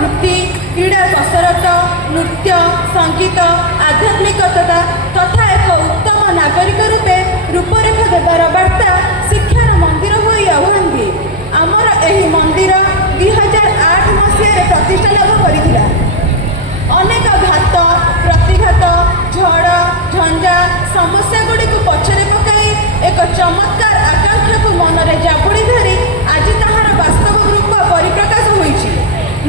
ବୃତ୍ତି, କ୍ରୀଡ଼ା कसरत, नृत्य, संगीत, आध्यात्मिकता तथा एक उत्तम नागरिक रूपे रूपरेखा देवार बार्ता शिक्षार मंदिर हो आह्वान दिए। आमर यही मंदिर 2008 मसीह प्रतिष्ठा लाभ कर अनेक घात प्रतिघात झड़ झंझा समस्या गुड़ी पछरे पकाई एक चमत्कार आकांक्षा को मनरे जाबुड़ी धरी आज ताहार वास्तव रूप परिप्रकाश होईछि।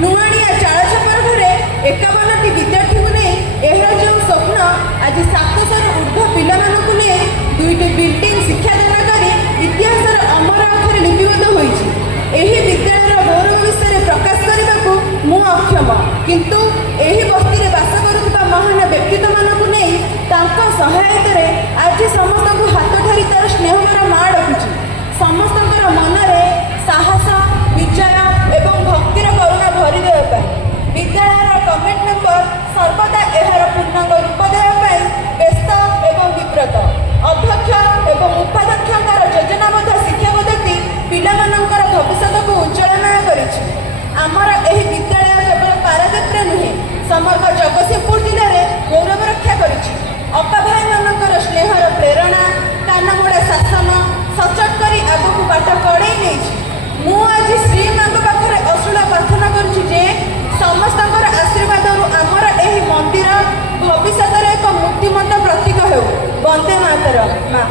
नुआनिया चाल छपर घरे 51टी विद्यार्थी को नहीं एहर जो स्वप्न आज 700 ऊर्ध्व पिला मानकु नहीं दुईटी बिल्डिंग शिक्षादान करी इतिहासर अमर अक्षर लिपिबद्ध होईछि। एही विद्यालयर गौरव विषय प्रकाश करने को मु अक्षम, किंतु एही बस्ती रे बास करुवा महान व्यक्तित्व मानकु नहीं तांका सहायतारे आज समस्त को हाथ ठारी तार स्नेहर माँ रखुछि। समस्त मनरे साहस विजय एवं भक्तिर करुणा भरी देवा विद्यालयर कमिटी मेंबर सर्वदा एहार पूर्णांग रूप देवा व्यस्त एवं विव्रत। अध्यक्ष एवं उपाध्यक्षर योजनाबद्ध शिक्षा पद्धति पिलामानंकर भविष्य को उज्ज्वलमय करिछि। आमर एही विद्यालय केवल पारादीप नुहे समग्र जगतसिंहपुर जिले में गौरव रक्षा करिछि। अपा भाई मानकर स्नेहर प्रेरणा कानमोड़ा शासन सचट करी आगक बाट कड़े नहीं। मु आज श्री माँ पाखे अश्लील प्रार्थना करुछि जे समस्त आशीर्वाद आमर एही मंदिर भविष्य एक मुक्तिमंत प्रतीक हो। वंदे मातरम। माँ।